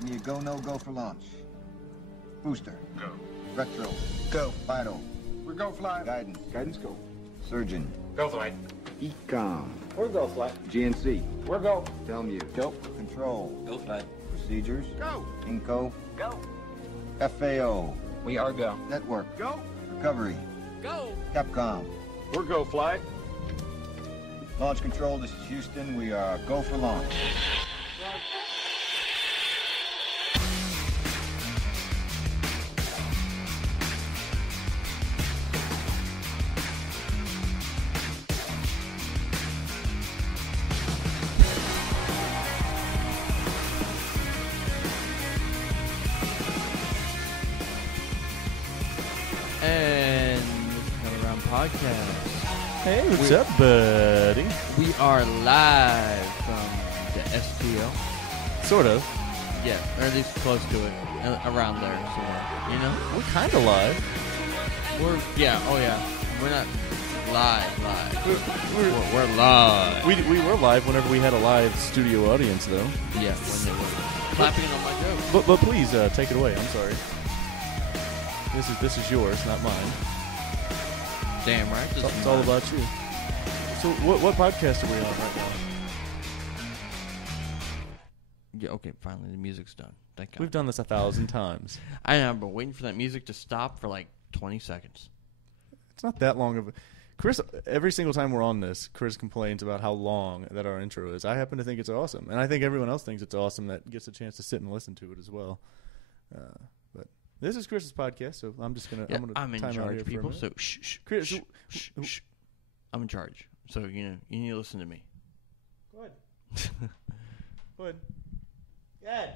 Give me a go, no go for launch. Booster. Go. Retro. Go. Vital. We're go flight. Guidance. Guidance go. Surgeon. Go flight. Ecom. We're go flight. GNC. We're go. Telmute. Go. Control. Go flight. Procedures. Go. Inco. Go. FAO. We are go. Network. Go. Recovery. Go. Capcom. We're go flight. Launch control, this is Houston. We are go for launch. And Another Round Podcast. Hey, what's up, buddy? We are live from the STO. Sort of. Yeah, or at least close to it. Around there somewhere. You know? We're kind of live. We're not live. We're live. We were live whenever we had a live studio audience, though. Yeah, when they were clapping on my joke. But please, take it away. I'm sorry. This is yours, not mine. Damn right. It's all about you. So what podcast are we on right now? Yeah, okay, finally the music's done. Thank God. We've done this 1,000 times. I know, but waiting for that music to stop for like 20 seconds. It's not that long of a... Chris, every single time we're on this, Chris complains about how long that our intro is. I happen to think it's awesome. And I think everyone else thinks it's awesome that gets a chance to sit and listen to it as well. But this is Chris's podcast, so I'm just going to... Yeah, I'm in charge, people, so shh. Chris, shh. I'm in charge, so you need to listen to me. Go ahead. Go ahead. Yeah.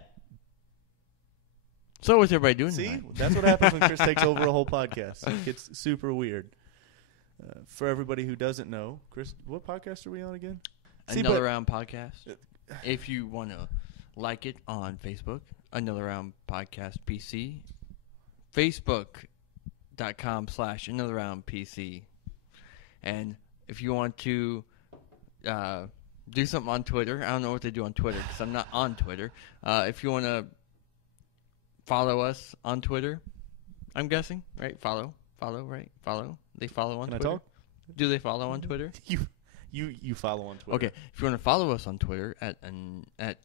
So what's everybody doing See? tonight? That's what happens when Chris takes over a whole podcast. It gets super weird. For everybody who doesn't know, Chris, what podcast are we on again? Another Round Podcast. If you want to like it on Facebook, Another Round Podcast PC, Facebook.com/Another Round PC. And if you want to do something on Twitter, I don't know what they do on Twitter because I'm not on Twitter. If you want to follow us on Twitter, I'm guessing, right? Follow, right? Follow. They follow on Can Twitter. I talk? Do they follow on Twitter? You follow on Twitter. Okay, if you want to follow us on Twitter at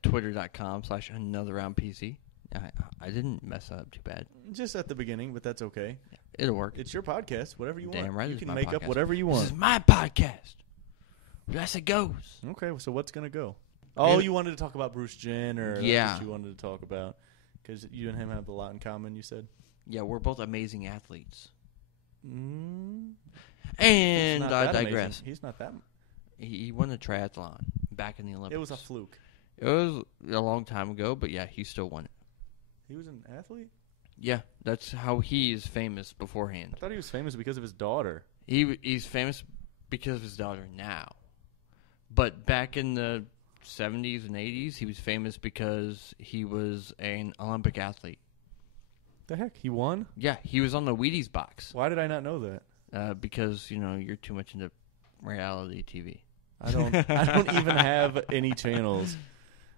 twitter.com/Another Round PC. I didn't mess that up too bad. Just at the beginning, but that's okay. Yeah, it'll work. It's your podcast, whatever you Damn want. right, You it's can my make up podcast. whatever you want. This is my podcast. That's it goes. Okay, so what's going to go? Oh, you wanted to talk about Bruce Jenner. Yeah. That's what you wanted to talk about. Because you and him have a lot in common, you said? Yeah, we're both amazing athletes. Mm. And He's not I that digress. amazing. He's not that... He won a triathlon back in the Olympics. It was a fluke. It was a long time ago, but yeah, he still won it. He was an athlete? Yeah, that's how he is famous beforehand. I thought he was famous because of his daughter. He's famous because of his daughter now. But back in the 70s and 80s, he was famous because he was an Olympic athlete. The heck? He won? Yeah, he was on the Wheaties box. Why did I not know that? Because, you're too much into reality TV. I don't even have any channels.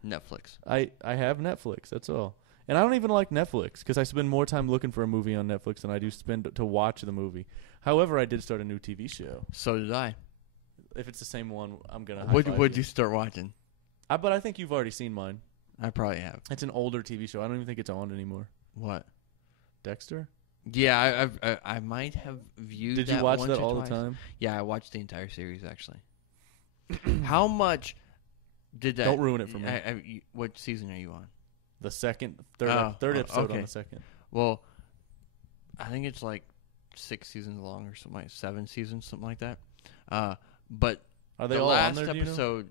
Netflix. I have Netflix, that's all. And I don't even like Netflix because I spend more time looking for a movie on Netflix than I do spend to watch the movie. However, I did start a new TV show. So did I. If it's the same one, I'm going to What'd you start watching? But I think you've already seen mine. I probably have. It's an older TV show. I don't even think it's on anymore. What? Dexter? Yeah, I might have viewed that. Did you watch once that or all twice. the time? Yeah, I watched the entire series, actually. How much did that... Don't ruin it for me. What season are you on? The third episode okay. on the second. Well, I think it's like 6 seasons long or something like 7 seasons, something like that. But are they the all last on there, episode,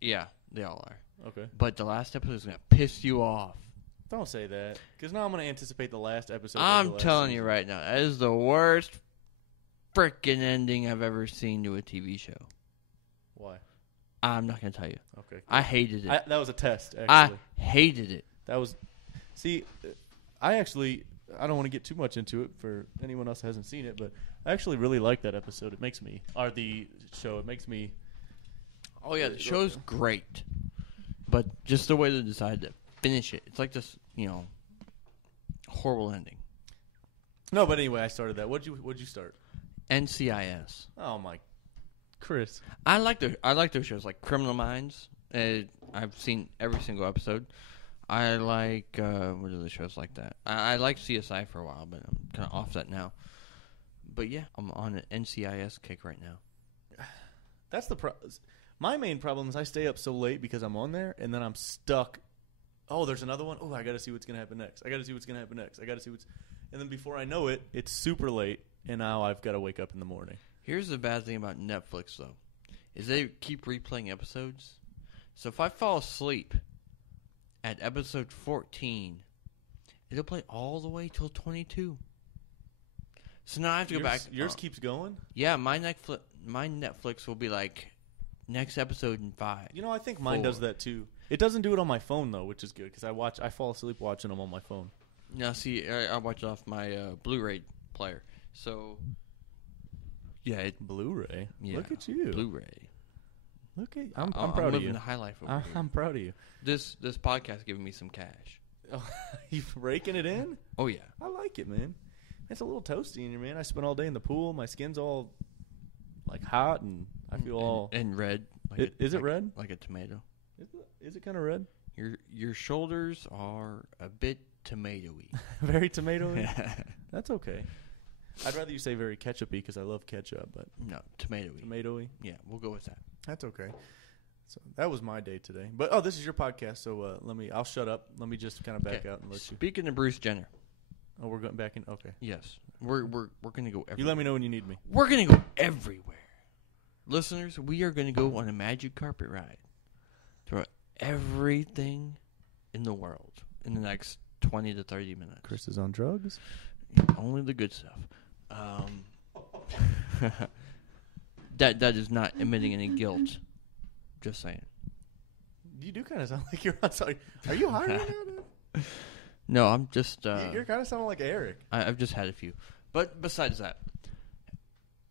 yeah, they all are. Okay. But the last episode is going to piss you off. Don't say that, because now I'm going to anticipate the last episode. I'm telling you right now, that is the worst freaking ending I've ever seen to a TV show. Why? I'm not going to tell you. Okay. Cool. I hated it. That was a test, actually. I hated it. That was... See, I don't want to get too much into it for anyone else who hasn't seen it, but I actually really like that episode. It makes me... Or the show. It makes me... Oh, yeah, the show's great. But just the way they decided to finish it. It's like this, horrible ending. No, but anyway, I started that. What'd you start? NCIS. Oh my, Chris. I like those shows like Criminal Minds. I've seen every single episode. I like what are the shows like that? I liked CSI for a while, but I'm kind of off that now. But yeah, I'm on an NCIS kick right now. That's the my main problem is I stay up so late because I'm on there, and then I'm stuck. Oh, there's another one. Oh, I got to see what's gonna happen next. I got to see what's gonna happen next. I got to see what's, and then before I know it, it's super late, and now I've got to wake up in the morning. Here's the bad thing about Netflix, though, is they keep replaying episodes. So if I fall asleep at episode 14, it'll play all the way till 22. So now I have to go back. Yours keeps going? Yeah, my Netflix will be like next episode in 5. I think mine does that too. It doesn't do it on my phone though, which is good because I fall asleep watching them on my phone. Now see, I watch it off my Blu-ray player. So yeah, Blu-ray. Yeah, look at you. Blu-ray. Look at I'm proud of living you. The high life over here. I'm proud of you. This podcast giving me some cash. Oh, you raking it in? Oh yeah, I like it, man. It's a little toasty in here, man. I spent all day in the pool. My skin's all like hot, and I feel all and red. Like is it red? Like a tomato. Is it kind of red? Your shoulders are a bit tomatoey. Very tomatoey. That's okay. I'd rather you say very ketchupy because I love ketchup, but no, tomatoey. Tomatoey. Yeah, we'll go with that. That's okay. So that was my day today. But this is your podcast, so I'll shut up. Let me just kind of back out and let you. Speaking of Bruce Jenner. Oh, we're going back in. Okay. Yes, we're gonna go everywhere. You let me know when you need me. We're gonna go everywhere, listeners. We are gonna go on a magic carpet ride through everything in the world in the next 20 to 30 minutes. Chris is on drugs. Only the good stuff. That is not admitting any guilt. Just saying. You do kind of sound like you're on. Sorry. Are you high right now, dude? No, I'm just. You're kind of sounding like Eric. I've just had a few. But besides that,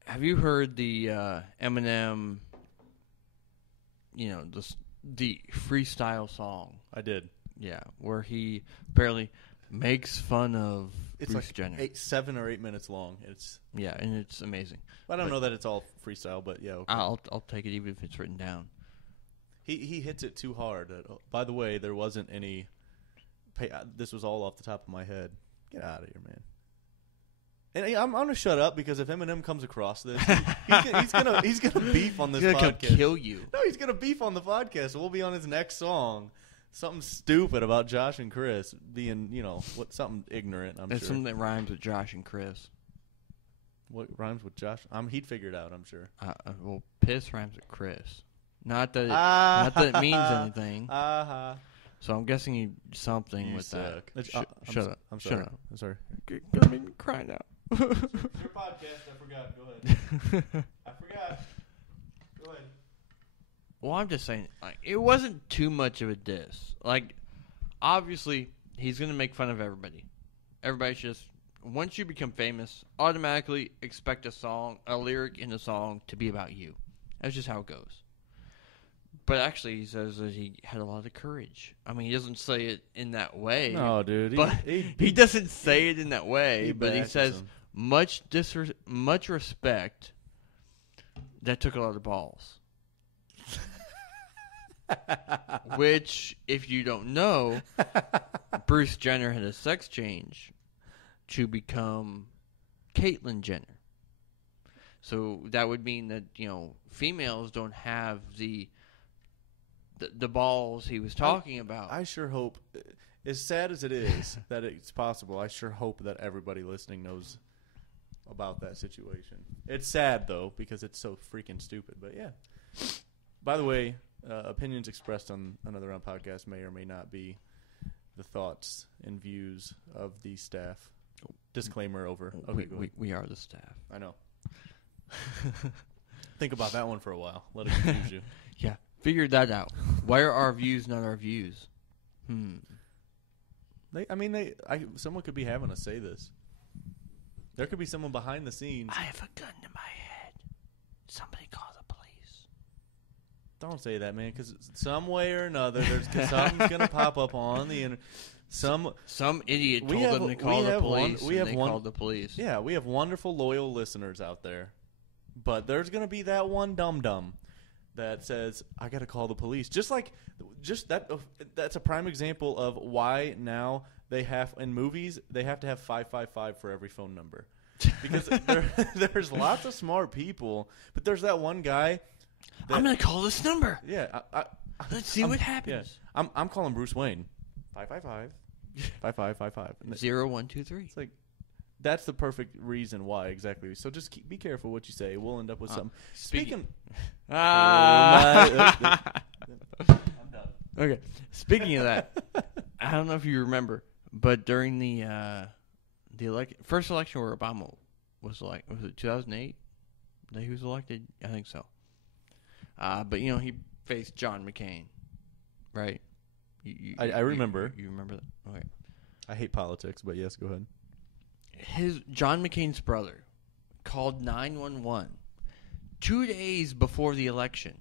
have you heard the Eminem, the freestyle song? I did. Yeah, where he apparently makes fun of It's Bruce like Jenner. 7 or 8 minutes long. Yeah, and it's amazing. I don't know that it's all freestyle, but yeah. Okay. I'll take it even if it's written down. He hits it too hard. By the way, there wasn't any. This was all off the top of my head. Get out of here, man. And I'm gonna shut up because if Eminem comes across this, he's gonna beef on this He's gonna podcast. kill you. No, he's gonna beef on the podcast. We'll be on his next song. Something stupid about Josh and Chris being, something ignorant. I'm It's sure. something that rhymes with Josh and Chris. What rhymes with Josh? He'd figure it out. I'm sure. Well, piss rhymes with Chris. Not that it means anything. So I'm guessing something with suck. that. Shut up. I'm sorry. Shut up. I'm sorry. You're gonna make me cry now. Your podcast. I forgot. Go ahead. I forgot. Go ahead. Well, I'm just saying, it wasn't too much of a diss. Obviously, he's gonna make fun of everybody. Everybody's just, once you become famous, automatically expect a lyric in a song to be about you. That's just how it goes. But actually, he says that he had a lot of courage. I mean, he doesn't say it in that way. No, dude. He doesn't say it in that way. He But he says him. much respect. That took a lot of balls. Which, if you don't know, Bruce Jenner had a sex change to become Caitlyn Jenner. So that would mean that females don't have the balls he was talking about. I sure hope, as sad as it is that it's possible, I sure hope that everybody listening knows about that situation. It's sad, though, because it's so freaking stupid. But, yeah. By the way, opinions expressed on Another Round podcast may or may not be the thoughts and views of the staff. Disclaimer over. Okay, we are the staff. I know. Think about that one for a while. Let it confuse you. Yeah. Figured that out. Why are our views not our views? Someone could be having us say this. There could be someone behind the scenes. I have a gun to my head. Somebody call the police. Don't say that, man, because some way or another, something's gonna pop up on the internet. Some idiot told them to call the police. They called the police. Yeah, we have wonderful, loyal listeners out there, but there's gonna be that one dum-dum that says, "I gotta call the police." Just that. That's a prime example of why now they have in movies they have to have 555 for every phone number, because there's lots of smart people, but there's that one guy. I'm gonna call this number. Yeah, let's see what happens. Yeah, I'm calling Bruce Wayne. 555 5555 0123. It's like that's the perfect reason why exactly. So just be careful what you say. We'll end up with something. Speaking. I'm done. Okay. Speaking of that, I don't know if you remember, but during the first election where Obama was elected, was it 2008 that he was elected? I think so. But he faced John McCain, right? I remember. You remember that? Okay. I hate politics, but yes, go ahead. John McCain's brother called 911 2 days before the election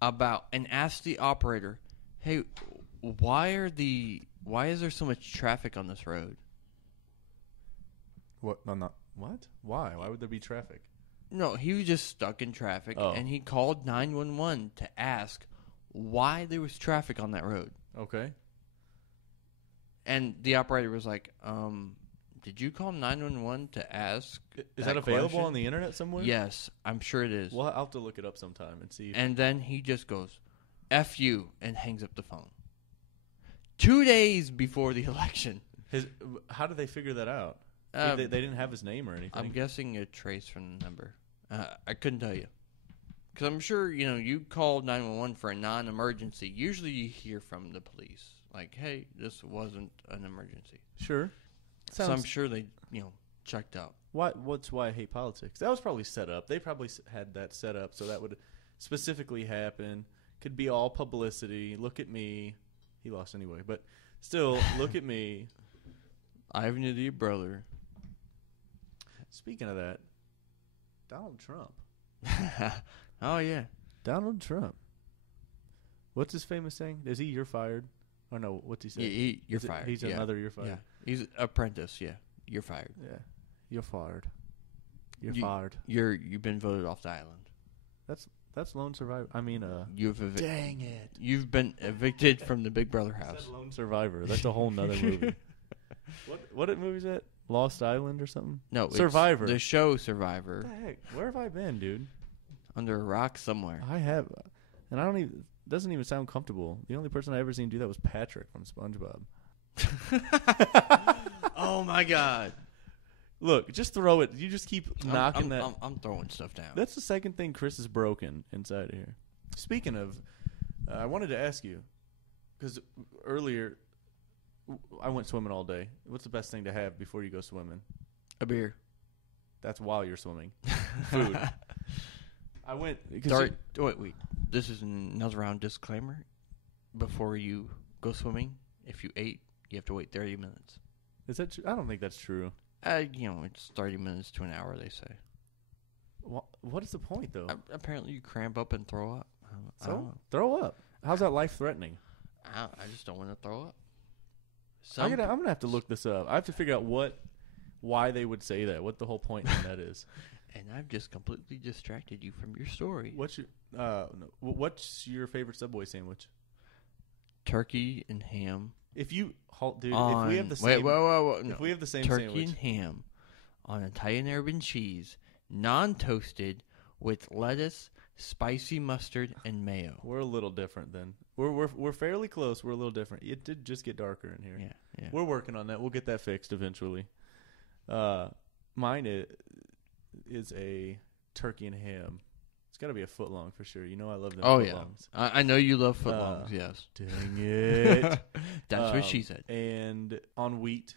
and asked the operator, "Hey, why is there so much traffic on this road?" What? What? Why? Why would there be traffic? No, he was just stuck in traffic, and he called 911 to ask why there was traffic on that road. Okay. And the operator was like, did you call 911 to ask Is that available on the internet somewhere? Yes, I'm sure it is. Well, I'll have to look it up sometime and see. And then he just goes, F you, and hangs up the phone. 2 days before the election. How did they figure that out? They didn't have his name or anything. I'm guessing a trace from the number. I couldn't tell you. Because I'm sure, you called 911 for a non-emergency. Usually you hear from the police. Like, hey, this wasn't an emergency. Sure. So I'm sure they, checked out. What's why I hate politics? That was probably set up. They probably had that set up so that would specifically happen. Could be all publicity. Look at me. He lost anyway. But still, look at me. I have an idiot brother. Speaking of that, Donald Trump. Oh, yeah. Donald Trump. What's his famous saying? Is he "you're fired"? Or no, what's he say? You're fired. He's another "you're fired." Yeah. He's apprentice, yeah. You're fired. Yeah. You're fired. You're fired. You've been voted off the island. That's Lone Survivor. I mean, dang it. You've been evicted from the Big Brother house. Lone Survivor. That's a whole nother movie. What movie is that? Lost Island or something? No, Survivor. The show Survivor. What the heck? Where have I been, dude? Under a rock somewhere. I have, and I don't even. Doesn't even sound comfortable. The only person I ever seen do that was Patrick from SpongeBob. Oh my God! Look, just throw it. You just keep knocking that. I'm throwing stuff down. That's the second thing Chris has broken inside of here. Speaking of, I wanted to ask you because earlier I went swimming all day. What's the best thing to have before you go swimming? A beer. That's while you're swimming. Food. I went. Wait. This is another round disclaimer. Before you go swimming, if you ate, you have to wait 30 minutes. Is that true? I don't think that's true. It's 30 minutes to an hour, they say. What is the point, though? Apparently, you cramp up and throw up. I don't know. Throw up? How's that life-threatening? I just don't want to throw up. I'm gonna have to look this up. I have to figure out why they would say that. What the whole point in that is. And I've just completely distracted you from your story. What's your favorite Subway sandwich? Turkey and ham. If you if we have the same, if we have the same turkey sandwich, and ham on Italian herb and cheese, non-toasted, with lettuce, spicy mustard, and mayo. We're a little different then. We're fairly close. We're a little different. It did just get darker in here. Yeah. We're working on that. We'll get that fixed eventually. Mine is a turkey and ham. It's got to be a foot long for sure. I love them. Oh, footlongs. Yeah. I know you love footlongs, yes. Dang it. That's what she said. And on wheat,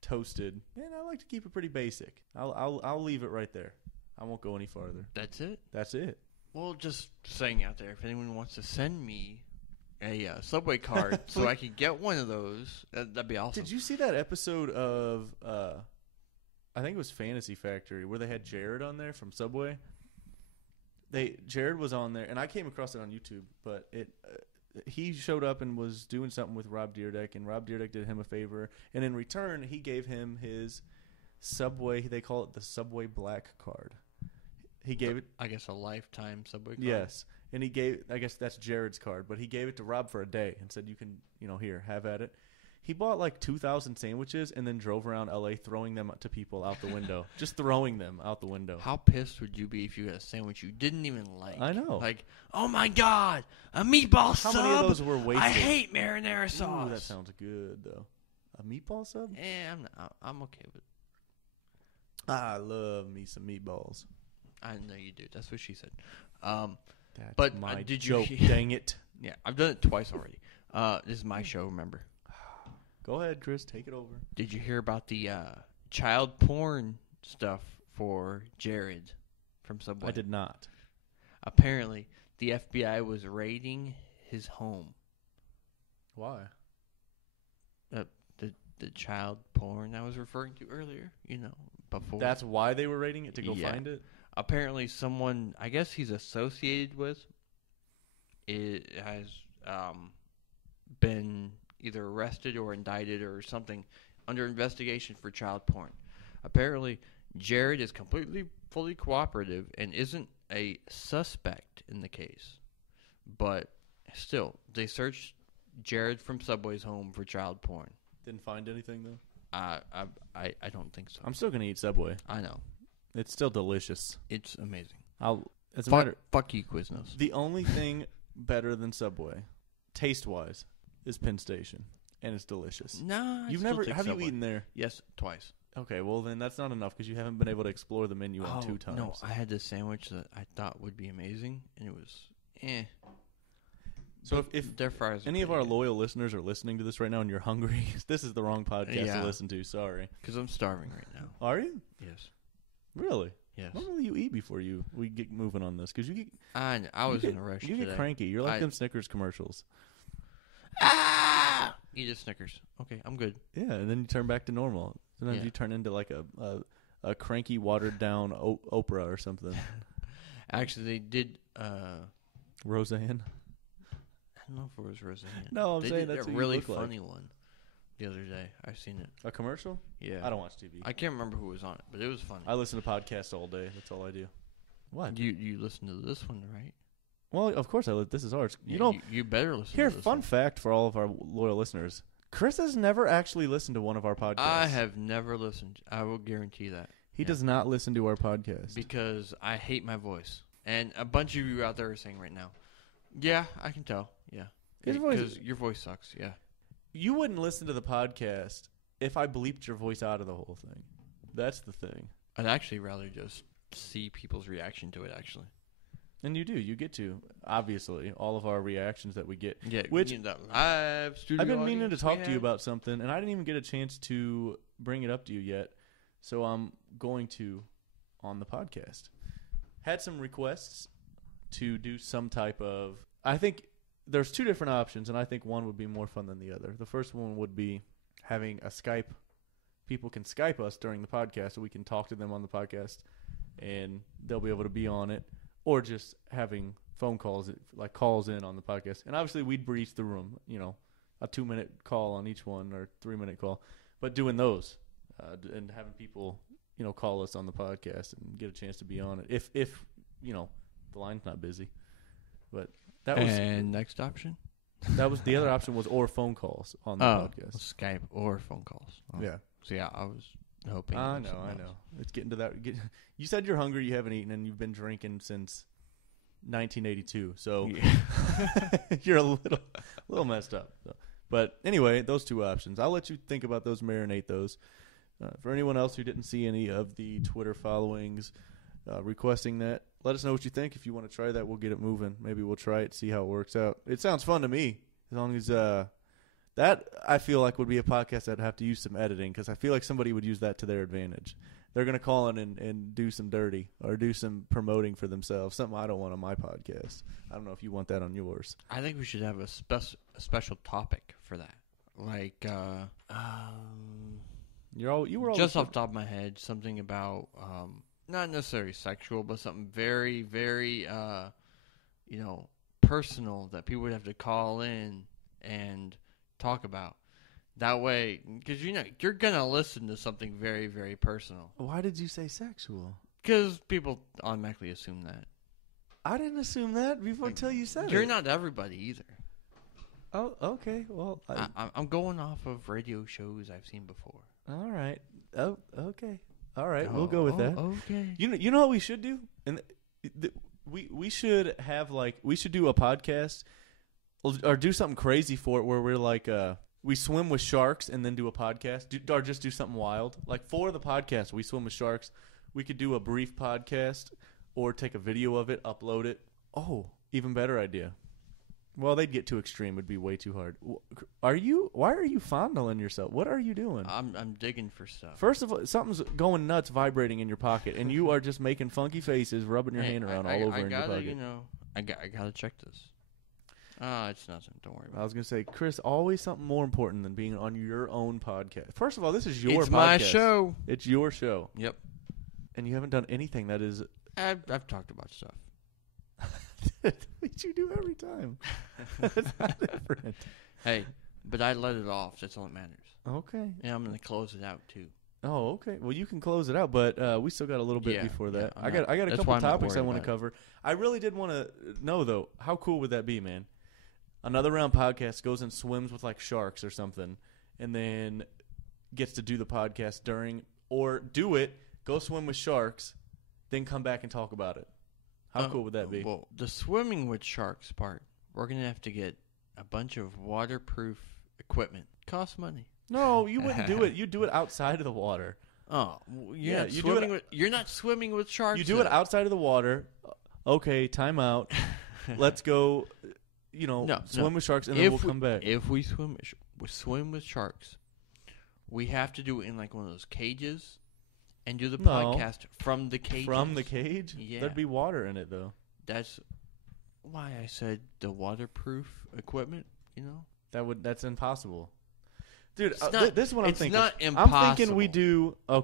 toasted. And I like to keep it pretty basic. I'll leave it right there. I won't go any farther. That's it? That's it. Well, just saying out there, if anyone wants to send me a Subway card so I can get one of those, that'd be awesome. Did you see that episode of, I think it was Fantasy Factory, where they had Jared on there from Subway? Jared was on there, and I came across it on YouTube, but he showed up and was doing something with Rob Dyrdek, and Rob Dyrdek did him a favor, and in return, he gave him his Subway. They call it the Subway Black card. He gave it, I guess, a lifetime Subway card. yes, and he gave. I guess that's Jared's card, but he gave it to Rob for a day and said, "You can, here, have at it." He bought like 2,000 sandwiches and then drove around LA throwing them to people out the window. Just throwing them out the window. How pissed would you be if you got a sandwich you didn't even like? I know. Like, oh my God, a meatball sub. How many of those were wasted? I hate marinara sauce. Ooh, that sounds good though. A meatball sub? I'm okay with it. I love me some meatballs. I know you do. That's what she said. That's but my did joke. you? Dang it! Yeah, I've done it twice already. This is my show. Remember? Go ahead, Chris. Take it over. Did you hear about the child porn stuff for Jared from Subway? I did not. Apparently, the FBI was raiding his home. Why? The child porn I was referring to earlier, before. That's why they were raiding it, to go find it? Apparently someone, I guess he's associated with, it has been either arrested or indicted or something under investigation for child porn. Apparently, Jared is fully cooperative and isn't a suspect in the case. But still, they searched Jared from Subway's home for child porn. Didn't find anything, though? I don't think so. I'm still going to eat Subway. I know. It's still delicious. It's amazing. Fuck you, Quiznos. The only thing better than Subway, taste-wise, is Penn Station, and it's delicious. No, Have you eaten there? Yes, twice. Okay, well then that's not enough because you haven't been able to explore the menu on 2 times. No, I had this sandwich that I thought would be amazing, and it was So if their fries, any of our loyal listeners are listening to this right now and you're hungry, this is the wrong podcast to listen to. Sorry. Because I'm starving right now. Are you? Yes. Really? Yes. When will you eat before we get moving on this? Because I was in a rush You today. get cranky. You're like them Snickers commercials. Eat a Snickers. Okay, I'm good. Yeah, and then you turn back to normal. Sometimes you turn into like a cranky, watered down Oprah or something. Actually, they did. Roseanne. I don't know if it was Roseanne. No, I'm they saying did that's a what really you look funny like. one the other day. I've seen it. A commercial? Yeah. I don't watch TV. I can't remember who was on it, but it was funny. I listen to podcasts all day. That's all I do. What? You listen to this one, right? Well, of course this is ours. You better listen Here, to this fun one. fact for all of our loyal listeners. Chris has never actually listened to one of our podcasts. I have never listened. I will guarantee that. He does not listen to our podcast. Because I hate my voice. And a bunch of you out there are saying right now, yeah, I can tell. Yeah. Because your voice sucks. Yeah. You wouldn't listen to the podcast if I bleeped your voice out of the whole thing. That's the thing. I'd actually rather just see people's reaction to it, actually. And you do. You get to, obviously, all of our reactions that we get. Yeah, which live studio I've been meaning to talk to you have. about something, and I didn't even get a chance to bring it up to you yet. So I'm going to on the podcast. Had some requests to do some type of... I think there's 2 different options, and I think one would be more fun than the other. The first one would be having a Skype. People can Skype us during the podcast, so we can talk to them on the podcast, and they'll be able to be on it. Or just having phone calls, like calls in on the podcast. And obviously we'd breeze through them, a 2-minute call on each one or 3-minute call. But doing those and having people, call us on the podcast and get a chance to be on it. If the line's not busy. But that was... And next option? That was the other option was or phone calls on the podcast. Skype or phone calls. Oh. Yeah. So, yeah, I was hoping. I know. It's getting to that. You said you're hungry, you haven't eaten, and you've been drinking since 1982. So you're a little messed up. So. But anyway, those 2 options. I'll let you think about those, marinate those. For anyone else who didn't see any of the Twitter followings requesting that, let us know what you think. If you want to try that, we'll get it moving. Maybe we'll try it, see how it works out. It sounds fun to me, as long as that I feel like would be a podcast that'd have to use some editing, because I feel like somebody would use that to their advantage. They're going to call in and do some dirty or do some promoting for themselves, something I don't want on my podcast. I don't know if you want that on yours. I think we should have a special topic for that. Like, you were all just off the top of my head, something about not necessarily sexual, but something very, very, personal that people would have to call in and talk about. That way, because you're gonna listen to something very, very personal. Why did you say sexual? Because people automatically assume that. I didn't assume that before until you said it. You're not everybody either. Oh, okay. Well, I'm going off of radio shows I've seen before. All right. Oh, okay. All right. We'll go with that. Okay. You know what we should do? And we should have we should do a podcast or do something crazy for it where we're like we swim with sharks and then do a podcast, or just do something wild. Like for the podcast, we swim with sharks. We could do a brief podcast or take a video of it, upload it. Oh, even better idea. Well, they'd get too extreme. It'd be way too hard. Why are you fondling yourself? What are you doing? I'm digging for stuff. First of all, something's going nuts, vibrating in your pocket, and you are just making funky faces, rubbing your hand around all over in your pocket. I gotta check this. It's nothing. Don't worry about it. I was going to say, Chris, always something more important than being on your own podcast. First of all, this is your podcast. It's my show. It's your show. Yep. And you haven't done anything that is... I've talked about stuff. Which you do every time. That's not different. Hey, but I let it off. That's all that matters. Okay. And I'm going to close it out, too. Oh, okay. Well, you can close it out, but we still got a little bit before that. Yeah, I got a couple topics I want to cover. I really did want to know, though, how cool would that be, man? Another Round podcast goes and swims with sharks or something, and then gets to do the podcast during, or do it, go swim with sharks, then come back and talk about it. How cool would that be? Well, the swimming with sharks part, we're going to have to get a bunch of waterproof equipment. Costs money. No, you wouldn't do it. You do it outside of the water. Oh, yeah. You're not swimming with sharks. You do it outside of the water. Okay, time out. Let's go. Swim with sharks, and then we'll come back. If we swim with sharks, we have to do it in one of those cages, and do the podcast from the cage. From the cage? Yeah. There'd be water in it, though. That's why I said the waterproof equipment. That's impossible. Dude, this is what I'm thinking. It's not impossible. I'm thinking we do a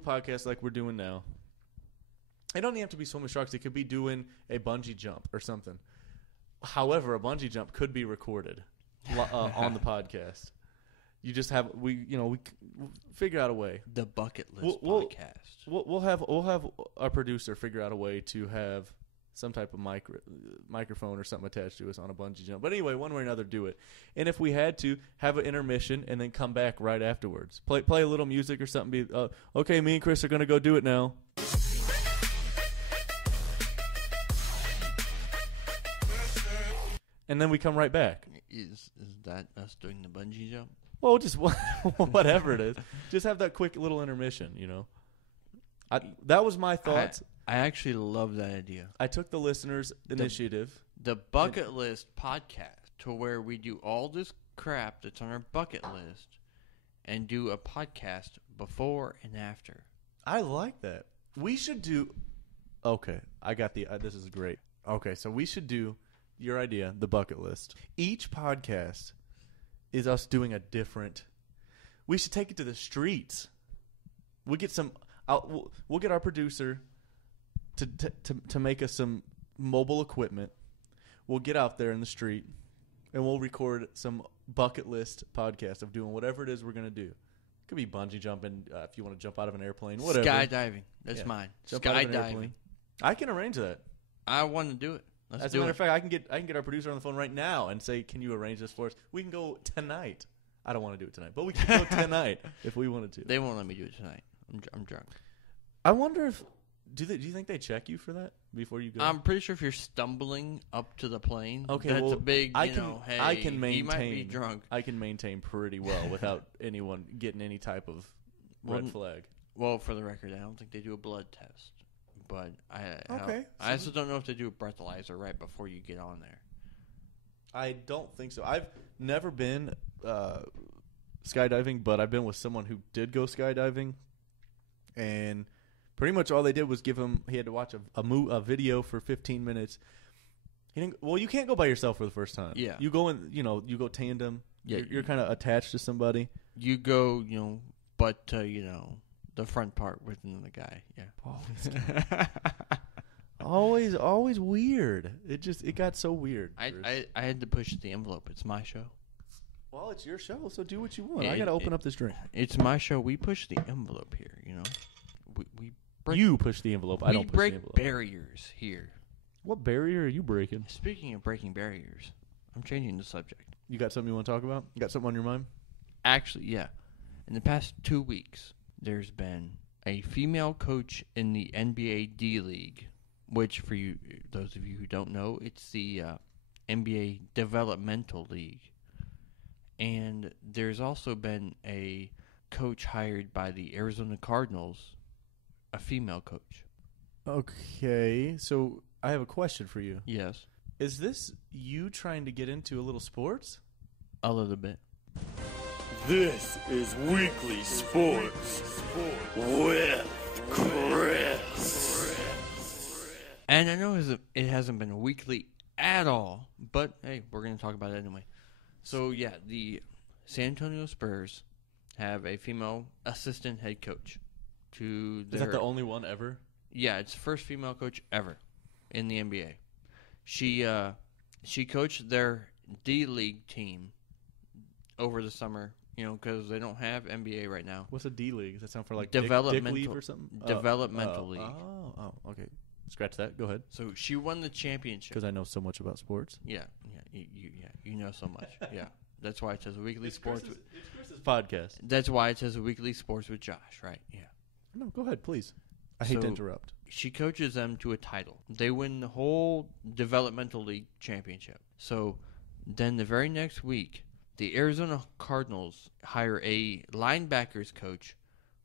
podcast like we're doing now. It don't even have to be swim with sharks. It could be doing a bungee jump or something. However, a bungee jump could be recorded on the podcast. You just have we figure out a way. The bucket list podcast. We'll have our producer figure out a way to have some type of microphone or something attached to us on a bungee jump. But anyway, one way or another, do it. And if we had to, have an intermission and then come back right afterwards. Play a little music or something. Okay, me and Chris are gonna go do it now. And then we come right back. Is that us doing the bungee jump? Well, just whatever it is. Just have that quick little intermission, that was my thoughts. I actually love that idea. I took the listeners' initiative. The bucket list podcast, to where we do all this crap that's on our bucket list and do a podcast before and after. I like that. We should do... Okay, I got this is great. Okay, so we should do... Your idea, the bucket list. Each podcast is us doing a different. We should take it to the streets. We'll get our producer to make us some mobile equipment. We'll get out there in the street, and we'll record some bucket list podcast of doing whatever it is we're gonna do. It could be bungee jumping if you want to jump out of an airplane. Whatever. Skydiving. That's mine. Skydiving. I can arrange that. I want to do it. As a matter of fact, I can get our producer on the phone right now and say, "Can you arrange this for us? We can go tonight." I don't want to do it tonight, but we can go tonight if we wanted to. They won't let me do it tonight. I'm drunk. I wonder if do you think they check you for that before you go? I'm pretty sure if you're stumbling up to the plane, okay, that's a big. I can maintain. He might be drunk. I can maintain pretty well without anyone getting any type of red flag. Well, for the record, I don't think they do a blood test. But I also don't know if they do a breathalyzer right before you get on there. I don't think so. I've never been skydiving, but I've been with someone who did go skydiving, and pretty much all they did was give him. He had to watch a video for 15 minutes. You can't go by yourself for the first time. Yeah, you go you go tandem. Yeah, you're kind of attached to somebody. You go, but The front part within the guy. Yeah. Always weird. It got so weird. I had to push the envelope. It's my show. Well, it's your show, so do what you want. Yeah, I got to open up this drink. It's my show. We push the envelope here, you know. We break, You push the envelope. I don't push the break envelope. barriers here. What barrier are you breaking? Speaking of breaking barriers, I'm changing the subject. You got something you want to talk about? You got something on your mind? Actually, yeah. In the past 2 weeks, there's been a female coach in the NBA D-League, which for you, those of you who don't know, it's the NBA Developmental League. And there's also been a coach hired by the Arizona Cardinals, a female coach. Okay, so I have a question for you. Yes, Is this you trying to get into a little sports? a little bit. This is Weekly Sports with Chris. And I know it hasn't been weekly at all, but hey, we're going to talk about it anyway. So, yeah, the San Antonio Spurs have a female assistant head coach. Is that the only one ever? Yeah, it's the first female coach ever in the NBA. She coached their D-League team over the summer, you know, because they don't have NBA right now. What's a D-League? Does that sound for like Developmental Dick League or something? Developmental league. Oh, okay. Scratch that. Go ahead. So she won the championship. Because I know so much about sports. Yeah, you know so much. Yeah, that's why it says weekly sports. It's Chris's podcast. That's why it says weekly sports with Josh, right? Yeah. No, go ahead, please. I hate to interrupt. She coaches them to a title. They win the whole developmental league championship. So then the very next week, the Arizona Cardinals hire a linebackers coach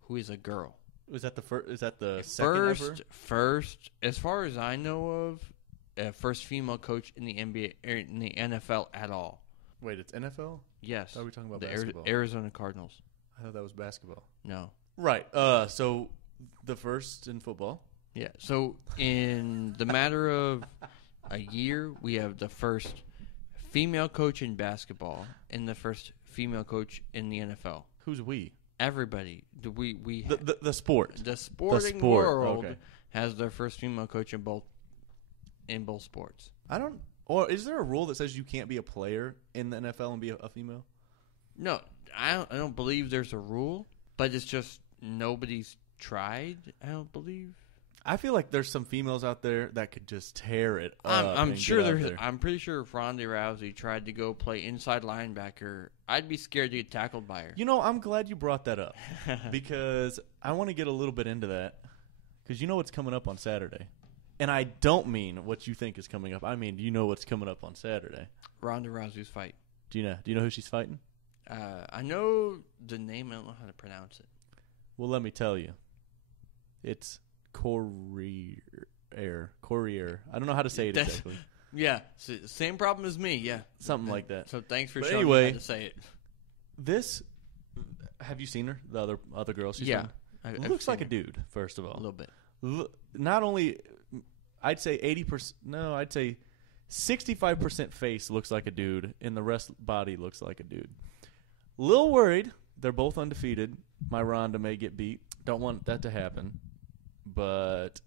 who is a girl. Is that the first? Is that the second ever? First, as far as I know of, first female coach in the NBA or in the NFL at all. Wait, it's NFL? Yes. Are we talking about the basketball? Arizona Cardinals? I thought that was basketball. No. Right. So the first in football. Yeah. So in the matter of a year, we have the first female coach in basketball and the first female coach in the NFL. Who's we? Everybody. The sport. The sporting world has their first female coach in both sports. Or is there a rule that says you can't be a player in the NFL and be a female? No, I don't believe there's a rule, but it's just nobody's tried. I don't believe. I feel like there's some females out there that could just tear it up. I'm sure there's. I'm pretty sure if Ronda Rousey tried to go play inside linebacker, I'd be scared to get tackled by her. You know, I'm glad you brought that up because I want to get a little bit into that because you know what's coming up on Saturday. And I don't mean what you think is coming up. I mean, you know what's coming up on Saturday. Ronda Rousey's fight. Do you know who she's fighting? I know the name. I don't know how to pronounce it. Well, let me tell you. It's Courier. I don't know how to say it exactly. Yeah, same problem as me. Yeah, something like that. So thanks for showing me how to say it. Have you seen her? The other girl she's yeah, looks like a dude. First of all, a little bit. Not only, I'd say 80%. No, I'd say 65% face looks like a dude, and the rest body looks like a dude. Little worried. They're both undefeated. My Ronda may get beat. Don't want that to happen. But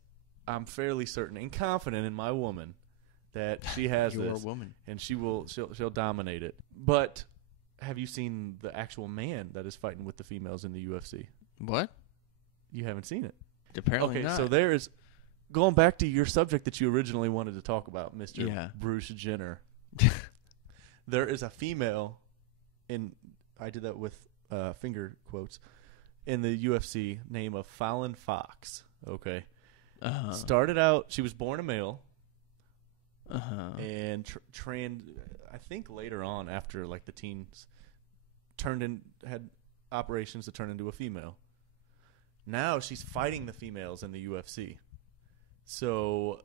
I'm fairly certain and confident in my woman that she has You're this. a woman. And she'll dominate it. But have you seen the actual man that is fighting with the females in the UFC? What? You haven't seen it. Apparently okay, not. so there is, going back to your subject that you originally wanted to talk about, Mr. Bruce Jenner. There is a female I did that with finger quotes, in the UFC name of Fallon Fox. Okay. Uh-huh. Started out, she was born a male. Uh-huh. And I think later on, after like the teens, had operations to turn into a female. Now she's fighting the females in the UFC. So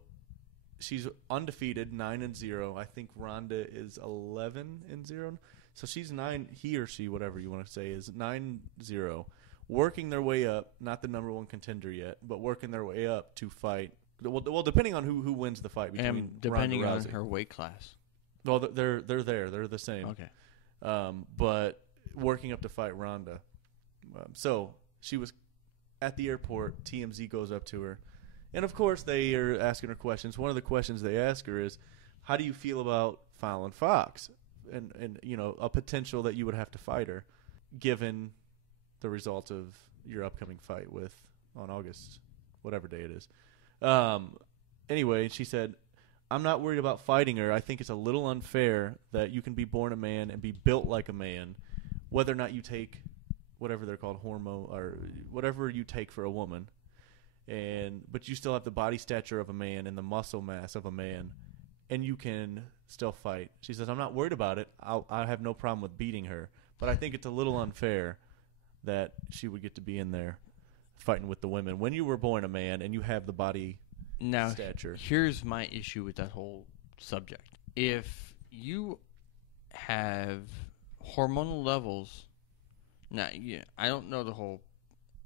she's undefeated, 9-0. I think Ronda is 11-0. So she's 9. He or she, whatever you want to say, is 9-0. Working their way up, not the number one contender yet, but working their way up to fight. Well, depending on who wins the fight between and depending Ronda Rousey. on her weight class. Well, they're there. They're the same. Okay. But working up to fight Ronda. So she was at the airport, TMZ goes up to her. And, of course, they are asking her questions. One of the questions they ask her is, how do you feel about Fallon Fox? And you know, a potential that you would have to fight her, given the results of your upcoming fight with on August, whatever day it is. Anyway, she said, I'm not worried about fighting her. I think it's a little unfair that you can be born a man and be built like a man, whether or not you take whatever they're called, hormone, or whatever you take for a woman, but you still have the body stature of a man and the muscle mass of a man, and you can still fight. She says, I'm not worried about it. I have no problem with beating her, but I think it's a little unfair that she would get to be in there fighting with the women when you were born a man and you have the body stature. Here's my issue with that whole subject. If you have hormonal levels, now, yeah, I don't know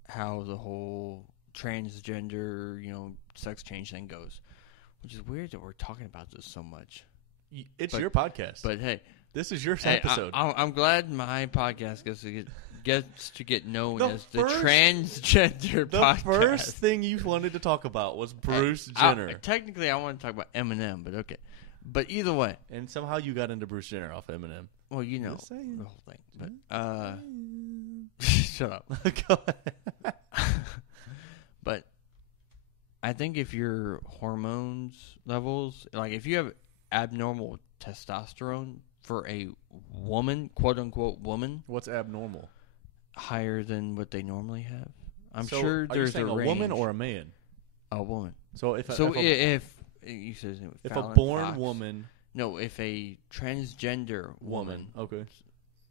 how the whole transgender, sex change thing goes, which is weird that we're talking about this so much. It's your podcast. But hey, this is your episode. I'm glad my podcast gets to get known as the transgender podcast. The first thing you wanted to talk about was Bruce Jenner. Technically, I want to talk about Eminem, but okay. But either way. And somehow you got into Bruce Jenner off Eminem. Well, the whole thing. But, shut up. Go ahead. But I think if your hormones levels, like if you have abnormal testosterone for a woman, quote unquote woman. What's abnormal? Higher than what they normally have. I'm so sure there's a range. woman or a man? A woman. So if you said if a born woman, no, if a transgender woman, okay,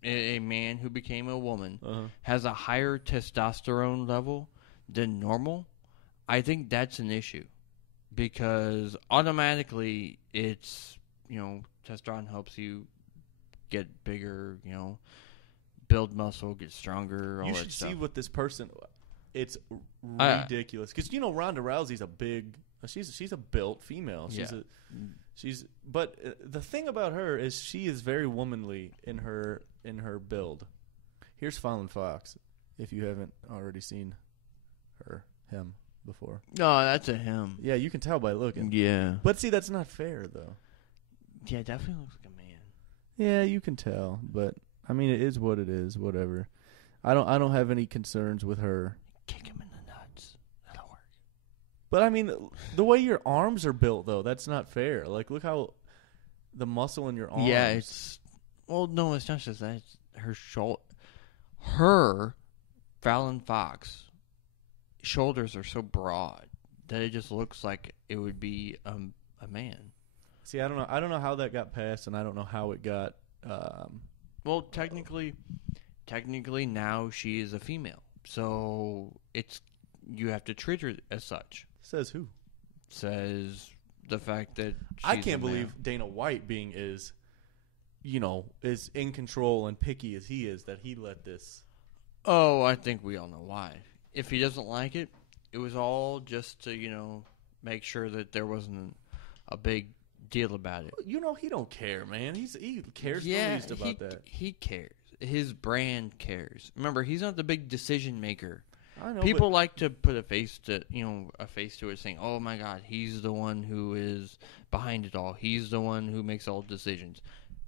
a man who became a woman has a higher testosterone level than normal, I think that's an issue because automatically it's testosterone helps you get bigger, build muscle, get stronger, all you that should stuff. see what this person. It's ridiculous because Ronda Rousey's a big. She's a built female. But the thing about her is she is very womanly in her build. Here's Fallon Fox, if you haven't already seen him before. No, that's a him. Yeah, you can tell by looking. Yeah, but see, that's not fair though. Yeah, it definitely looks like a man. Yeah, you can tell, but I mean, it is what it is. Whatever. I don't have any concerns with her. Kick him in the nuts. That'll work. But I mean, the way your arms are built, though, that's not fair. Like, look how the muscle in your arms. Yeah, no, it's not just that. It's her shoulder. Her, Fallon Fox, shoulders are so broad that it just looks like it would be a man. See, I don't know how that got passed, and I don't know how it got. Well, technically, now she is a female, so you have to treat her as such. Says who? Says the fact that she's I can't a believe man. Dana White being as in control and picky as he is that he let this. Oh, I think we all know why. If he doesn't like it, it was all just to make sure that there wasn't a big deal about it. He don't care, man. He cares the least about that. He cares. His brand cares. Remember, he's not the big decision maker. I know. People like to put a face to it, saying, "Oh my God, he's the one who is behind it all. He's the one who makes all decisions."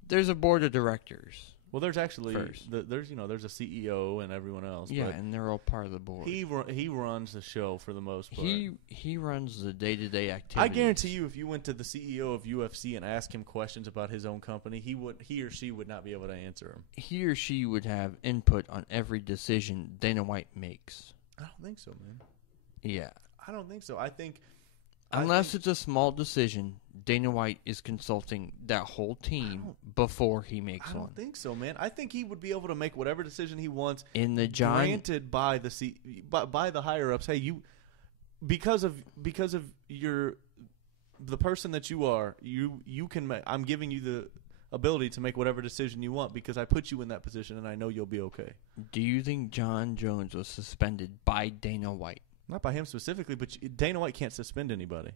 There's a board of directors. Well, there's actually First. there's a CEO and everyone else. Yeah, but and they're all part of the board. He runs the show for the most part. He runs the day-to-day activities. I guarantee you, if you went to the CEO of UFC and asked him questions about his own company, he or she would not be able to answer them. He or she would have input on every decision Dana White makes. I don't think so, man. Yeah. I don't think so. I think unless it's a small decision, Dana White is consulting that whole team before he makes one. I don't think so, man. I think he would be able to make whatever decision he wants. Granted by the higher ups. Hey, because of the person that you are, you can. I'm giving you the ability to make whatever decision you want because I put you in that position and I know you'll be okay. Do you think John Jones was suspended by Dana White? Not by him specifically, but Dana White can't suspend anybody.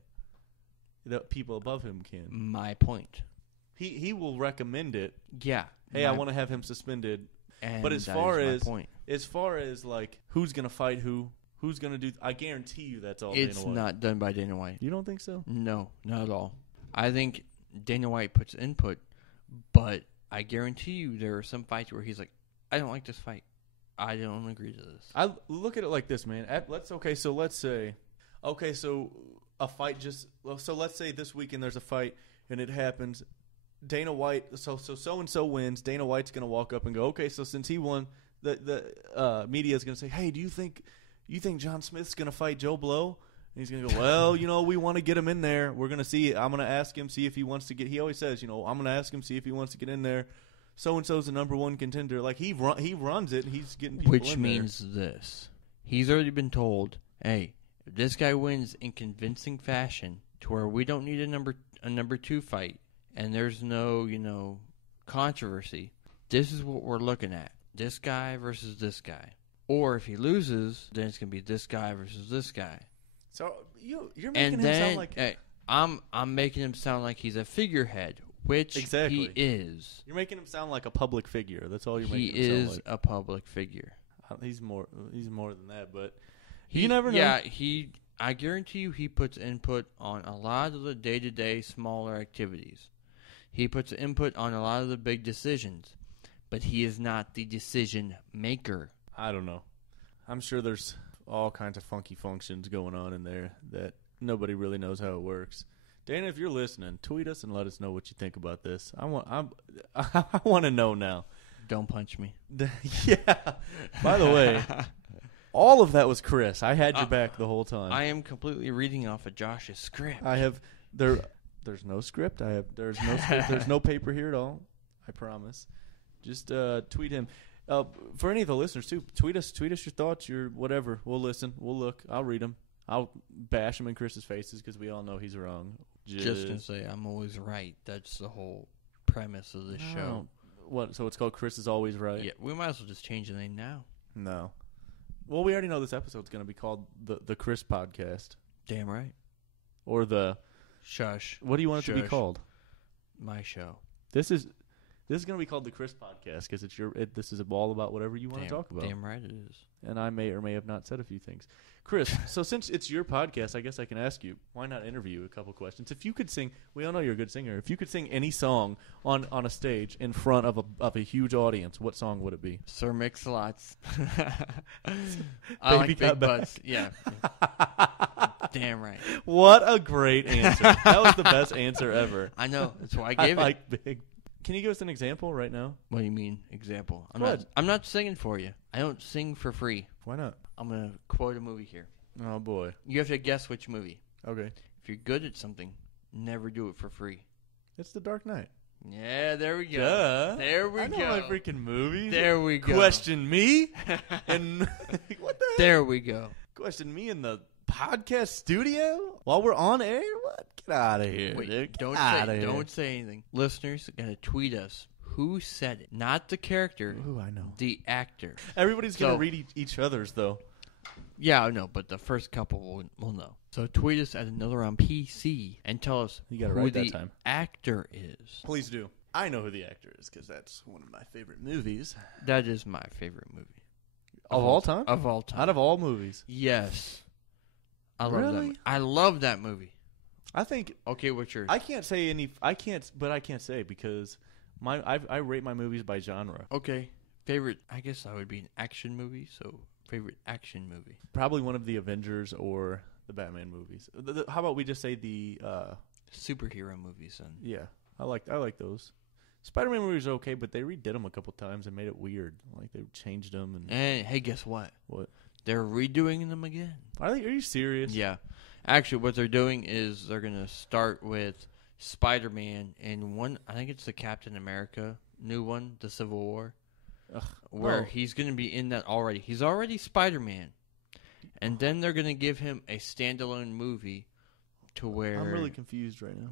The people above him can. My point. He will recommend it. Yeah. Hey, I want to have him suspended. And but as far as like who's gonna fight Who's going to do? I guarantee you that's all It's Dana White. not done by Dana White. You don't think so? No, not at all. I think Dana White puts input, but I guarantee you there are some fights where he's like, I don't like this fight. I don't agree to this. I look at it like this, man. Let's say a fight so let's say this weekend there's a fight and it happens. Dana White, so and so wins. Dana White's gonna walk up and go, okay, so since he won, the media is gonna say, hey, do you think John Smith's gonna fight Joe Blow? And he's gonna go, well, we want to get him in there. We're gonna see. I'm gonna ask him, see if he wants to get. He always says, I'm gonna ask him, see if he wants to get in there. So and so's the number one contender. Like he runs it. And he's getting people Which in means this: he's already been told, hey, if this guy wins in convincing fashion, to where we don't need a number 2 fight, and there's no controversy. This is what we're looking at: this guy versus this guy. Or if he loses, then it's gonna be this guy versus this guy. So you're making him sound like hey, I'm making him sound like he's a figurehead, which exactly. he is. You're making him sound like a public figure. That's all you're He making him sound like. is a public figure. He's more than that, but you never know. Yeah, I guarantee you he puts input on a lot of the day-to-day smaller activities. He puts input on a lot of the big decisions, but he is not the decision maker. I don't know. I'm sure there's all kinds of funky functions going on in there that nobody really knows how it works. Dana, if you're listening, tweet us and let us know what you think about this. I want to know now. Don't punch me. Yeah. By the way, all of that was Chris. I had your back the whole time. I am completely reading off of Josh's script. I have there's no script. There's no script. There's no paper here at all. I promise. Just tweet him. For any of the listeners too, tweet us your thoughts, your whatever. We'll listen. We'll look. I'll read them. I'll bash them in Chris's faces because we all know he's wrong. Just gonna say I'm always right. That's the whole premise of this show. What? So it's called Chris is Always Right? Yeah, we might as well just change the name now. No. Well, we already know this episode's going to be called the Chris Podcast. Damn right. Or the... Shush. What do you want it to be called? My show. This is going to be called the Chris Podcast because this is all about whatever you want to talk about. Damn right it is. And I may or may have not said a few things. Chris, so since it's your podcast, I guess I can ask you, why not interview a couple questions? If you could sing, we all know you're a good singer. If you could sing any song on a stage in front of a huge audience, what song would it be? Sir Mix-a-Lot's. I like big butts. Yeah. Damn right. What a great answer. That was the best answer ever. I know. That's why I gave it. Like big. Can you give us an example right now? What do you mean, example? Go I'm not singing for you. I don't sing for free. Why not? I'm going to quote a movie here. Oh, boy. You have to guess which movie. Okay. If you're good at something, never do it for free. It's The Dark Knight. Yeah, there we go. Duh. There we I go. know my freaking movies. There we go. Question me? And what the heck? There we go. Question me in the podcast studio while we're on air? What? Get out of here. Wait, dude. don't say anything. Listeners gotta tweet us who said it. Not the character. Ooh, I know. The actor. Everybody's going to read each other's, though. Yeah, I know, but the first couple will know. So tweet us at Another on PC and tell us You gotta who write that the time. actor is. Please do. I know who the actor is because that's one of my favorite movies. That is my favorite movie. Of all time? Of all time. Out of all movies. Yes. I love Really? that. I love that movie. I think Okay, what's yours? I can't say because I rate my movies by genre. Okay, favorite. I guess I would be an action movie. So favorite action movie. Probably one of the Avengers or the Batman movies. How about we just say the Superhero movies then. yeah, I like those. Spider-Man movies are okay, but they redid them a couple times and made it weird. Like they changed them and And hey, guess what? what? They're redoing them again. Are you serious? Yeah. Actually, what they're doing is they're going to start with Spider-Man and one, I think it's the Captain America new one, the Civil War, where he's going to be in that already. He's already Spider-Man. And then they're going to give him a standalone movie to where... I'm really confused right now.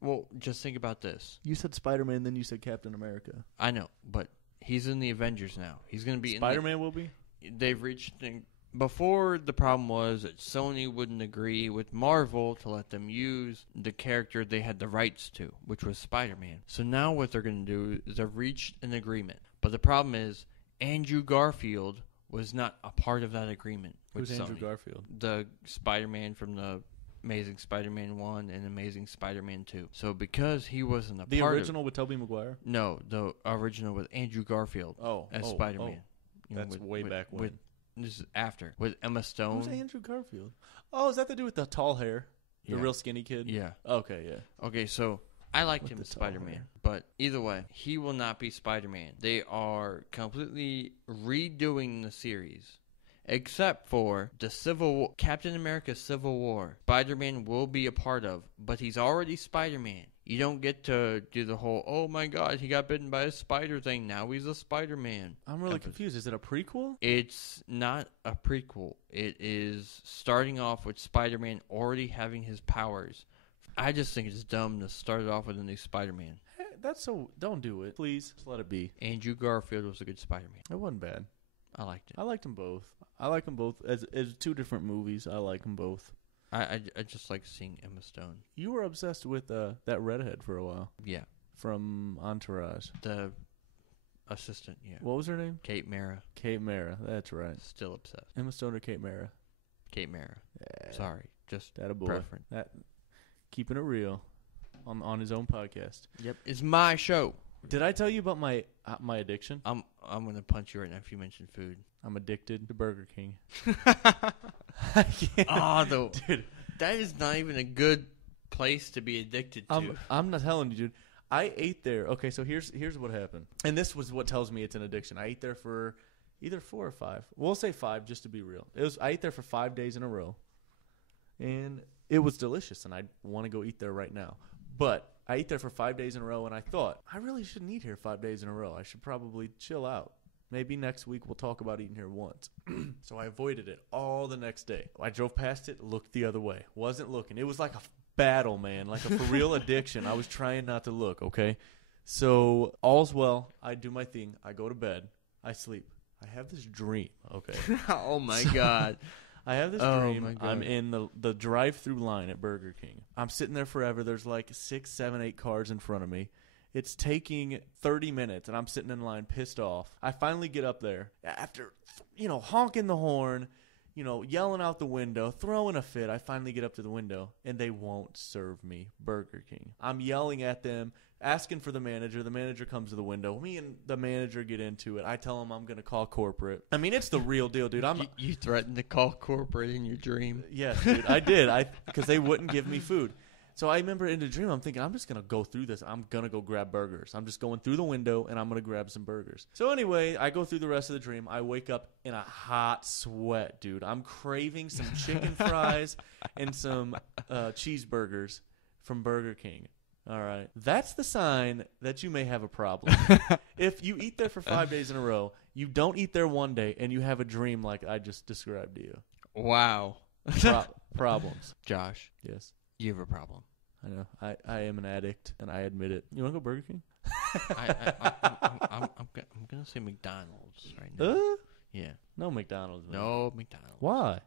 Well, just think about this. You said Spider-Man, then you said Captain America. I know, but he's in the Avengers now. He's going to be Spider-Man will be? They've reached... Before, the problem was that Sony wouldn't agree with Marvel to let them use the character they had the rights to, which was Spider-Man. So now what they're going to do is they've reached an agreement. But the problem is Andrew Garfield was not a part of that agreement with Who's Andrew Sony. Garfield? The Spider-Man from the Amazing Spider-Man 1 and Amazing Spider-Man 2. So because he wasn't a The part original with Tobey Maguire? No, the original with Andrew Garfield as Spider-Man. You know, That's way back when. This is after. With Emma Stone. Who's Andrew Garfield? Oh, is that the dude with the tall hair? The Yeah. real skinny kid? Yeah. Okay, yeah. Okay, so I liked With him the as tall Spider-Man. hair. But either way, he will not be Spider-Man. They are completely redoing the series. Except for the Captain America Civil War. Spider-Man will be a part of, but he's already Spider-Man. You don't get to do the whole, oh my god, he got bitten by a spider thing. Now he's a Spider-Man. I'm really confused. Is it a prequel? It's not a prequel. It is starting off with Spider-Man already having his powers. I just think it's dumb to start it off with a new Spider-Man. Hey, that's so... Don't do it. Please, just let it be. Andrew Garfield was a good Spider-Man. It wasn't bad. I liked it. I liked them both. I like them both. As two different movies, I like them both. I just like seeing Emma Stone. You were obsessed with that redhead for a while. Yeah. From Entourage. The assistant, yeah. What was her name? Kate Mara. Kate Mara. That's right. Still obsessed. Emma Stone or Kate Mara? Kate Mara. Yeah. Sorry. Just That a boy. preference. That keeping it real on his own podcast. Yep. It's my show. Did I tell you about my addiction? I'm gonna punch you right now if you mention food. I'm addicted to Burger King. Dude, that is not even a good place to be addicted to. I'm not telling you, dude. I ate there. Okay, so here's what happened, and this was what tells me it's an addiction. I ate there for either 4 or 5. We'll say 5 just to be real. I ate there for 5 days in a row, and it was delicious, and I want to go eat there right now. But I ate there for 5 days in a row, and I thought, I really shouldn't eat here 5 days in a row. I should probably chill out. Maybe next week we'll talk about eating here once. So I avoided it all the next day. I drove past it, looked the other way. Wasn't looking. It was like a battle, man. Like a for real addiction. I was trying not to look, okay? So all's well. I do my thing. I go to bed. I sleep. I have this dream, okay? Oh, my God. I have this Oh, dream. my God. I'm in the drive-through line at Burger King. I'm sitting there forever. There's like 6, 7, 8 cars in front of me. It's taking 30 minutes, and I'm sitting in line pissed off. I finally get up there after, honking the horn, yelling out the window, throwing a fit. I finally get up to the window, and they won't serve me Burger King. I'm yelling at them, asking for the manager. The manager comes to the window. Me and the manager get into it. I tell him I'm going to call corporate. I mean, it's the real deal, dude. You threatened to call corporate in your dream. Yes, dude, I did. Because they wouldn't give me food. So I remember in the dream, I'm thinking, I'm just going to go through this. I'm going to go grab burgers. I'm just going through the window, and I'm going to grab some burgers. So anyway, I go through the rest of the dream. I wake up in a hot sweat, dude. I'm craving some chicken fries and some cheeseburgers from Burger King. All right. That's the sign that you may have a problem. If you eat there for 5 days in a row, you don't eat there one day, and you have a dream like I just described to you. Wow. Problems. Josh, Yes. you have a problem. I know. I am an addict, and I admit it. You want to go Burger King? I'm going to say McDonald's right now. Yeah. No McDonald's. Man. No McDonald's. Why?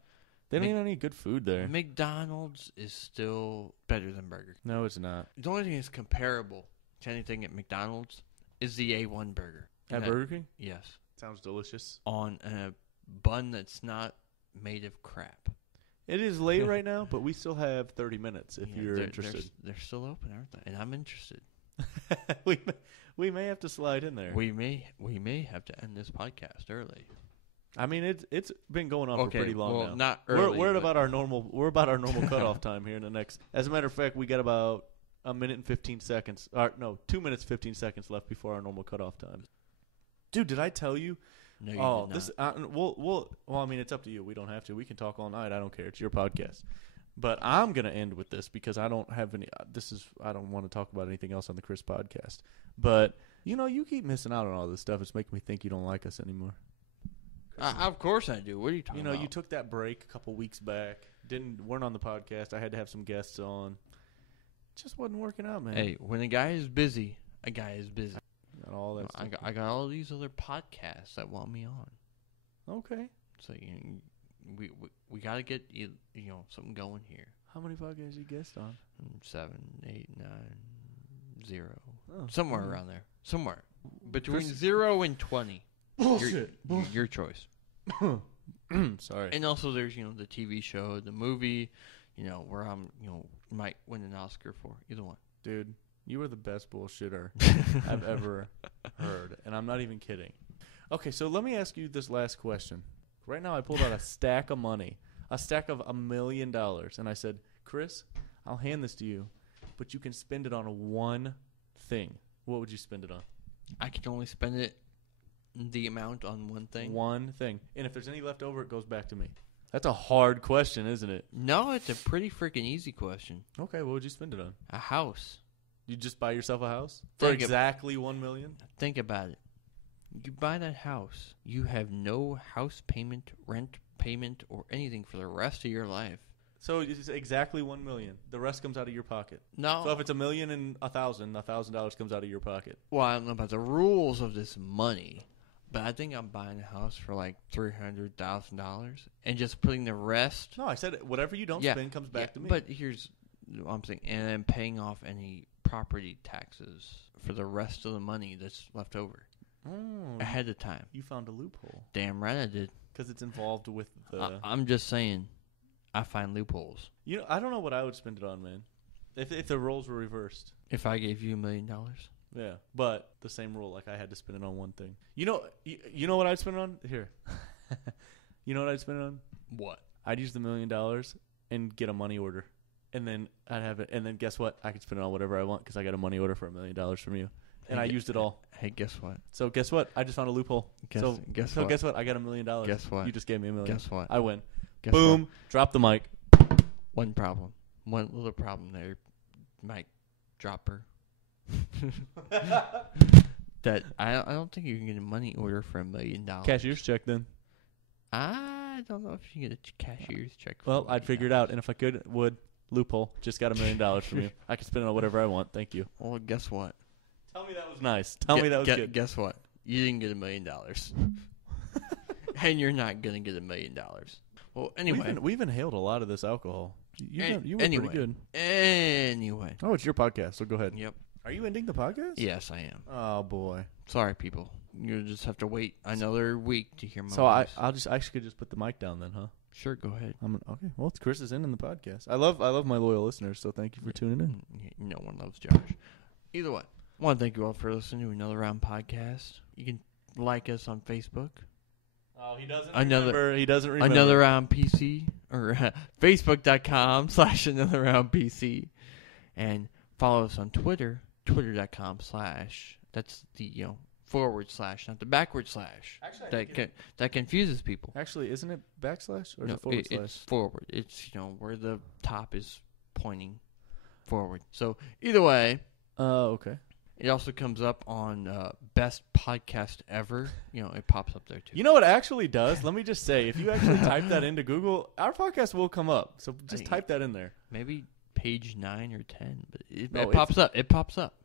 They don't even any good food there. McDonald's is still better than Burger King. No, it's not. The only thing that's comparable to anything at McDonald's is the A1 burger. At Burger King? Yes. Sounds delicious. On a bun that's not made of crap. It is late right now, but we still have 30 minutes if you're they're interested. They're still open, aren't they? And I'm interested. we may have to slide in there. We may have to end this podcast early. I mean, it's been going on for pretty long now. Not early. We're about our normal. We're about our normal cutoff time here in the next. As a matter of fact, we got about a minute and 15 seconds. 2 minutes 15 seconds left before our normal cutoff time. Dude, did I tell you? No, you did not. This. Well, I mean, it's up to you. We don't have to. We can talk all night. I don't care. It's your podcast. But I'm gonna end with this because I don't have any. I don't want to talk about anything else on the Chris podcast. But you keep missing out on all this stuff. It's making me think you don't like us anymore. Of course I do. What are you talking about? You took that break a couple weeks back. Weren't on the podcast. I had to have some guests on. It just wasn't working out, man. Hey, when a guy is busy, a guy is busy. And all that stuff. I got all these other podcasts that want me on. Okay. So we got to get something going here. How many podcasts you guest on? 7, 8, 9, 0. Oh, Somewhere around there. Somewhere between Chris- 0 and 20. Bullshit. Your choice. Sorry. And also, there's the TV show, the movie, where I'm might win an Oscar for either one. Dude, you are the best bullshitter I've ever heard, and I'm not even kidding. Okay, so let me ask you this last question. Right now, I pulled out a stack of money, a stack of $1 million, and I said, Chris, I'll hand this to you, but you can spend it on one thing. What would you spend it on? I can only spend it the amount on one thing. One thing, and if there's any left over, it goes back to me. That's a hard question, isn't it? No, it's a pretty freaking easy question. Okay, what would you spend it on? A house. You just buy yourself a house for exactly $1 million? Think about it. You buy that house, you have no house payment, rent payment, or anything for the rest of your life. So it's exactly $1 million. The rest comes out of your pocket. No. So if it's $1 million and $1,000 comes out of your pocket. Well, I don't know about the rules of this money, but I think I'm buying a house for like $300,000 and just putting the rest. No, I said whatever you don't spend comes back to me. But here's what I'm saying, and then paying off any property taxes for the rest of the money that's left over. Ahead of time. You found a loophole. Damn right I did. Because it's involved with the... I'm just saying, I find loopholes. I don't know what I would spend it on, man. If the roles were reversed. If I gave you $1 million? Yeah, but the same rule, like I had to spend it on one thing. You know what I'd spend it on? Here. You know what I'd spend it on? What? I'd use the $1 million and get a money order. And then I'd have it. And then guess what? I could spend it on whatever I want because I got a money order for $1 million from you. And I used it all. Hey, guess what? So guess what? I just found a loophole. Guess what? I got $1 million. Guess what? You just gave me $1 million. Guess what? I win. Guess Boom. what? Drop the mic. One problem. One little problem there. Mic dropper. That I don't think you can get a money order for $1 million. Cashier's check then. I don't know if you can get a cashier's check. Well, I'd figure it out, and if I would loophole. Just got $1 million from you. I can spend it on whatever I want. Thank you. Well, guess what? Tell me that was nice. Tell me that was good. Guess what? You didn't get $1 million, and you're not gonna get $1 million. Well, anyway, we've inhaled a lot of this alcohol. You were anyway, pretty good. Anyway. Oh, it's your podcast, so go ahead. Yep. Are you ending the podcast? Yes, I am. Oh boy. Sorry, people. You just have to wait another week to hear my So voice. I could just put the mic down then, huh? Sure, go ahead. Okay. Well, it's Chris is in the podcast. I love my loyal listeners, so thank you for tuning in. No one loves Josh. Either way, I want to thank you all for listening to Another Round Podcast. You can like us on Facebook. Oh, he doesn't remember. He doesn't remember. Another Round PC or Facebook.com/Another Round PC, and follow us on Twitter. Twitter.com/ that's the / not the backward slash. Actually, that confuses people. Actually, isn't it backslash or No, is it forward slash? It's forward. It's where the top is pointing forward. So either way. Okay. It also comes up on best podcast ever. It pops up there too. You know what it actually does? Let me just say, if you actually type that into Google, our podcast will come up. So just type that in there. Maybe page 9 or 10, but it pops up. It pops up.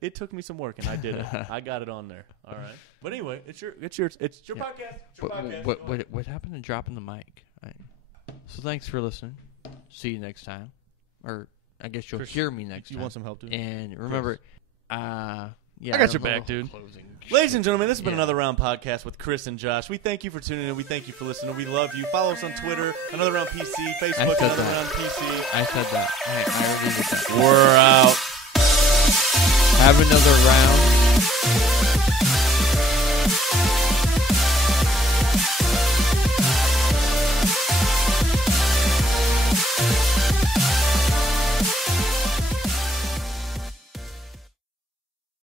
It took me some work, and I did it. I got it on there. All right. But anyway, it's your podcast. It's your podcast. What happened to dropping the mic? So thanks for listening. See you next time, or I guess you'll hear me next time. You want some help, dude? And remember, I got your back, dude. Ladies and gentlemen, this has been Another Round Podcast with Chris and Josh. We thank you for tuning in. We thank you for listening. We love you. Follow us on Twitter, Another Round PC, Facebook, Another Round PC. I said that. I already did that. We're out. Have another round.